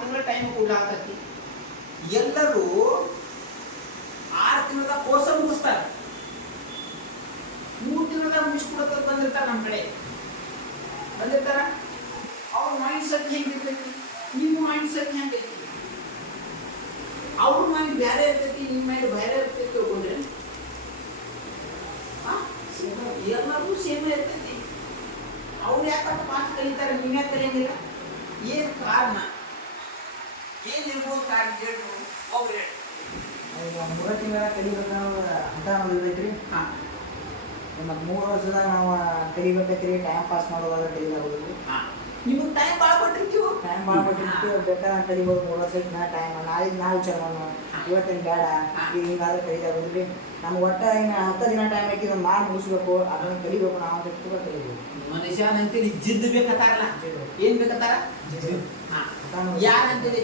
ತಿಂಗಳ ಟೈಮ್ ಕೊಡ್ಲಾಕತ್ತಿ. ಎಲ್ಲರೂ 6 ತಿಂಗಳ ಕೋರ್ಸ ಮುಗಿಸ್ತಾರೆ, 3 ತಿಂಗಳದಾಗ ಮುಗಿಸ್ಕೊಡೋದು ಬಂದಿರ್ತಾರೆ. ನಮ್ಮ ಕಡೆ ಬಂದಿರ್ತಾರ. ಅವ್ರ ಮೈಂಡ್ ಸೆಟ್ ಹೆಂಗಿರ್ತೈತಿ, ನಿಮ್ಮ ಮೈಂಡ್ ಸೆಟ್ ಹೆಂಗೈತಿ? ಅವ್ರ ಮೈಂಡ್ ಬೇರೆ ಇರ್ತೈತಿ, ನಿಮ್ಮ ಮೈಂಡ್ ಬೇರೆ ಇರ್ತೈತಿ. ತಿಳ್ಕೊಂಡ್ರೆ ಎಲ್ಲರೂ ಸೇಮ್ ಇರ್ತೈತಿ. ಅವ್ರು ಯಾಕಪ್ಪ ಮಾತು ಕಲಿತಾರೆ, ನೀವು ಯಾಕೆ ಕಲಿಯಂಗಿಲ್ಲ? ಏನು ಕಾರಣ, ಏನಿರ್ಬೋದು ಕಾರಣ ಹೇಳಿ ಒಬ್ರು ಹೇಳಿ. ಈಗ 3 ತಿಂಗಳ ಕಲಿಬೇಕು ನಾವು ಅಂತ ನಾವು ಇರ್ತೈತ್ರಿ. ಹಾಂ, ಮತ್ತು 3 ವರ್ಷದಾಗ ನಾವು ಕಲಿಬೇಕೈತ್ರಿ. ಟೈಮ್ ಪಾಸ್ ಮಾಡೋದಾದ್ರೆ ಕಲಿದಾಗೋದ್ರಿ. ಹಾಂ, ನಿಮಗೆ ಟೈಮ್ ಭಾಳ ಕೊಟ್ಟಿರ್ತೀವಿ. ಟೈಮ್ ಭಾಳ ಕೊಟ್ಟಿರ್ತೀವಿ. ಬೇಕಾದ್ರೆ ಕಲಿಬೋದು 3 ವರ್ಷಕ್ಕೆ ನಾ ಟೈಮ್ ನಾಳೆ ನಾವು ವಿಚಾರ ಮಾಡೋಣ. ಇವತ್ತೇನು ಬೇಡ, ಈಗ ಹಿಂಗಾದ್ರೆ ಕಲಿದಾಗೋದ್ರಿ. ನಮ್ಗೆ ಒಟ್ಟು ಹಿಂಗೆ 10 ದಿನ ಟೈಮ್ ಐತಿ, ಒಂದು ಮಾಡಿ ಮುಗಿಸ್ಬೇಕು, ಅದನ್ನು ಕಲಿಬೇಕು. ನಾವು ಅಂತ ಕಲಿಬೇಕು. ಮನುಷ್ಯನಂತೇಳಿ ಜಿದ್ದು ಬೇಕತ್ತಾರಲ್ಲ, ಏನು ಬೇಕತ್ತಾರ? ಯಾರಂತೇಳಿ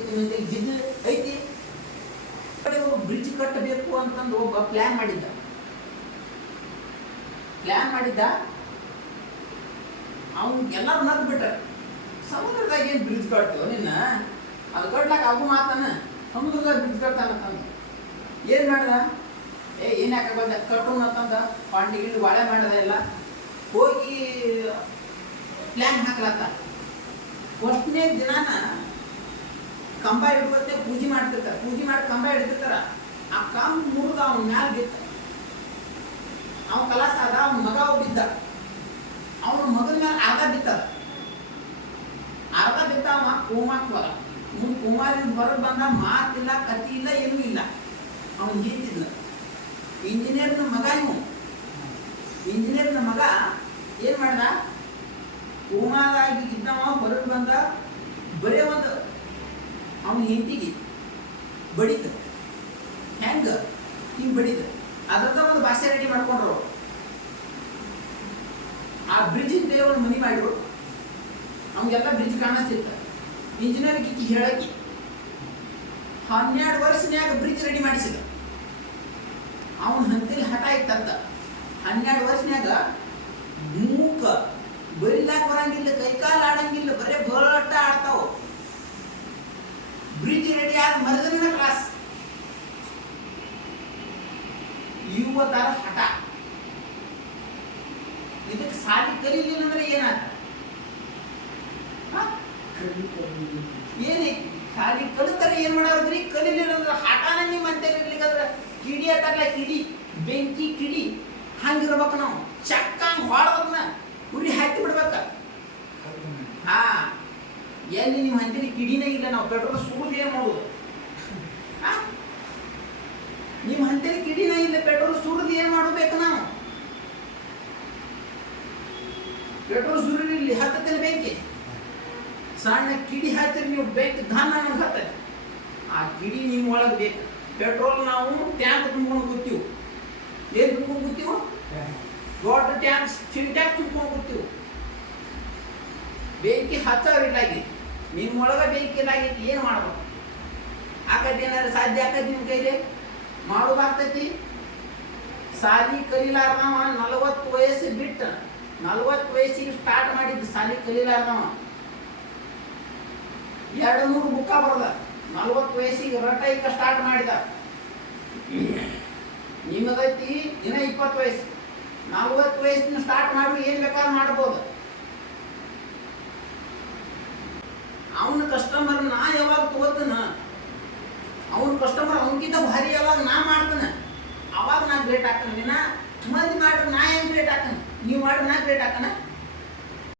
ಜಿದ್ದು ಐತಿ. ಬ್ರಿಡ್ಜ್ ಕಟ್ಟಬೇಕು ಅಂತಂದು ಒಬ್ಬ ಪ್ಲಾನ್ ಮಾಡಿದ್ದ. ಅವ್ನು ಎಲ್ಲರೂ ನಗ್ ಬಿಟ್ಟಾರೆ. ಸಮುದ್ರದಾಗ ಏನು ಬ್ರಿಡ್ಜ್ ಕಟ್ತೀವ ನಿನ್ನ? ಅದು ಕಟ್ಲಾಕ ಆಗು ಮಾತಾನ, ಸಮುದ್ರದಾಗ ಬ್ರಿಡ್ಜ್ ಕಟ್ತಾನಂತಂದು ಏನು ಮಾಡ್ದ? ಏನು ಯಾಕೆ ಬಂದ ಕಟ್ಟೋಣ ಅಂತಂದ ಪಾಂಡಿ ಗಿಂಡಿ ಬಾಳೆ ಮಾಡ್ದ. ಎಲ್ಲ ಹೋಗಿ ಪ್ಲ್ಯಾನ್ ಹಾಕ್ಲತ್ತ. ಫಸ್ಟ್ನೇ ದಿನಾನ ಕಂಬ ಹಿಡ್ಕೊತ್ತೆ ಪೂಜೆ ಮಾಡ್ತಿರ್ತಾರೆ. ಪೂಜೆ ಮಾಡಿ ಕಂಬ ಹಿಡ್ತಿರ್ತಾರ. ಆ ಕಂಬ ಮುರಿದ ಅವನ ಮ್ಯಾಲ ಬಿತ್ತ. ಅವನ ಕಲಾಸ ಆದ. ಅವನ ಮಗ ಬಿದ್ದ. ಅವನ ಮಗನ ಮೇಲೆ ಅರ್ಧ ಬಿತ್ತದ. ಅವ ಕೋಮಾಕ್ ಬರ. ಕುಮಾರಿಂದ ಹೊರಗೆ ಬಂದ. ಮಾತಿಲ್ಲ, ಕತಿ ಇಲ್ಲ, ಏನೂ ಇಲ್ಲ. ಅವನು ಜೀತಿದ್ಲ. ಇಂಜಿನಿಯರ್ನ ಮಗ ಇವು. ಇಂಜಿನಿಯರ್ನ ಮಗ ಏನು ಮಾಡ್ದ? ಕೋಮಾದಾಗಿ ಇದ್ದವ ಹೊರಗೆ ಬಂದ. ಬರೇ ಒಂದು ಅವನ ಹೆಂಡತಿಗೆ ಬಡಿತ. ಹೆಂಗ ಹಿಂಗೆ ಬಡಿದ. ಅದ್ರದ ಒಂದು ಭಾಷೆ ರೆಡಿ ಮಾಡ್ಕೊಂಡ್ರು. ಆ ಬ್ರಿಡ್ಜಿನ ದೇವರ ಮನೆ ಮಾಡಿರು. ಅವ್ನಿಗೆಲ್ಲ ಬ್ರಿಡ್ಜ್ ಕಾಣಿಸ್ತಿತ್ತ. ಇಂಜಿನಿಯರ್ಗೆ ಹೇಳಕ್ಕೆ 12 ವರ್ಷನ್ಯಾಗ ಬ್ರಿಡ್ಜ್ ರೆಡಿ ಮಾಡಿಸಿದ. ಅವನ ಹಂತಲ್ಲಿ ಹಠ ಇತ್ತಂತ. 12 ವರ್ಷನ್ಯಾಗ ಮೂಕ, ಬರಿಲಾಕ ಬರಂಗಿಲ್ಲ, ಕೈಕಾಲು ಆಡಂಗಿಲ್ಲ, ಬರೇ ಬರಟ ಆಡ್ತಾವ. ಬ್ರಿಡ್ಜ್ ರೆಡಿ ಆದ ಮರದಿನ ಕ್ಲಾಸ್ ಯುವತರ ಹಠ. ಇದಕ್ಕೆ ಸಾಲಿ ಕಲಿಲಿಲ್ಲ ಅಂದ್ರೆ ಏನಾಗ? ಏನೇ ಸಾಲಿ ಕಲಿತಾರೆ ಏನ್ ಮಾಡೋದ್ರಿ? ಕಲಿಲಿಲ್ಲ ಅಂದ್ರೆ ಹಠಾನ ನಿಮ್ಮ ಅಂತ ಇರ್ಲಿಕ್ಕಂದ್ರೆ ಕಿಡಿ ಅಟ್ಟಾಗಲ್ಲ, ಕಿಡಿ ಬೆಂಕಿ ಕಿಡಿ ಹಂಗಿರ್ಬೇಕು. ನಾವು ಚಕ್ಕಂಗ್ ಹೊಡೋದನ್ನ ಉರಿ ಹಾಕಿ ಬಿಡ್ಬೇಕ. ಹಾ, ಎಲ್ಲಿ ನಿಮ್ಮ ಹಂತಲಿ ಕಿಡಿನೇ ಇಲ್ಲ. ನಾವು ಪೆಟ್ರೋಲ್ ಸುರಿದು ಏನು ಮಾಡೋದು? ನಿಮ್ಮ ಹಂತಲಿ ಕಿಡಿನೇ ಇಲ್ಲ, ಪೆಟ್ರೋಲ್ ಸುರಿದು ಏನು ಮಾಡಬೇಕು? ನಾವು ಪೆಟ್ರೋಲ್ ಸುರಿಲಿ ಹತ್ತಲ್ಲಿ ಬೆಂಕಿ. ಸಣ್ಣ ಕಿಡಿ ಹಾಕಿದ್ರೆ ನೀವು ಬೆಂಕಿ ಧಾನ ನಮ್ಗೆ ಹತ್ತಲ್ಲಿ. ಆ ಕಿಡಿ ನಿಮ್ಮ ಒಳಗೆ ಬೇಕು. ಪೆಟ್ರೋಲ್ ನಾವು ಟ್ಯಾಂಕ್ ತುಂಬ್ಕೊಂಡು ಕೂತೀವಿ. ಏನು ತುಂಬ್ಕೊಂಡು ಕೂತೀವಿ? ದೊಡ್ಡ ಟ್ಯಾಂಕ್, ಸಿಂಟ್ಯಾಕ್ಸ್ ತುಂಬ್ಕೊಂಡು ಕೂತೀವಿ. ಬೆಂಕಿ ಹಚ್ಚೋರಿಲ್ಲಾಗಿ ನಿಮ್ಮೊಳಗೆ ಬೆಂಕಿ ಇಲ್ಲಾಗೈತಿ. ಏನು ಮಾಡ್ಬೇಕು? ಆಕತಿ ಏನಾದ್ರು ಸಾಧ್ಯ ಆಕತಿ ನಿಮ್ಮ ಕೈಲಿ? ಮಾಡೋದಾಗ್ತೈತಿ? ಸಾಲಿ ಕಲಿಲಾರ್ದವ 40 ವಯಸ್ಸು ಬಿಟ್ಟ. 40 ವಯಸ್ಸಿಗೆ ಸ್ಟಾರ್ಟ್ ಮಾಡಿದ್ದು ಸಾಲಿ ಕಲಿಲಾರ್ದವ. 200 ಬುಕ್ಕ ಬರ್ದ. 40 ವಯಸ್ಸಿಗೆ ರಟೈಕ ಸ್ಟಾರ್ಟ್ ಮಾಡಿದ. ನಿಮ್ಮದೈತಿ ಇನ್ನ 20 ವಯಸ್ಸು. 40 ವಯಸ್ಸಿನ ಸ್ಟಾರ್ಟ್ ಮಾಡಿ ಏನು ಬೇಕಾದ್ರೂ ಮಾಡ್ಬೋದು. ಅವನ ಕಸ್ಟಮರ್ ನಾ ಯಾವಾಗ ತಗೋತನ, ಅವನ ಕಸ್ಟಮರ್ ಅವನಕ್ಕಿಂತ ಭಾರಿ ಯಾವಾಗ ನಾ ಮಾಡ್ತಾನೆ, ಅವಾಗ ನಾ ಗ್ರೇಟ್ ಹಾಕನ. ಮಂದಿ ಮಾಡ್ರೆ ನಾ ಹೆಂಗೆ ಗ್ರೇಟ್ ಹಾಕನ? ನೀವು ಮಾಡ್ರೆ ನಾ ಗ್ರೇಟ್ ಹಾಕನ?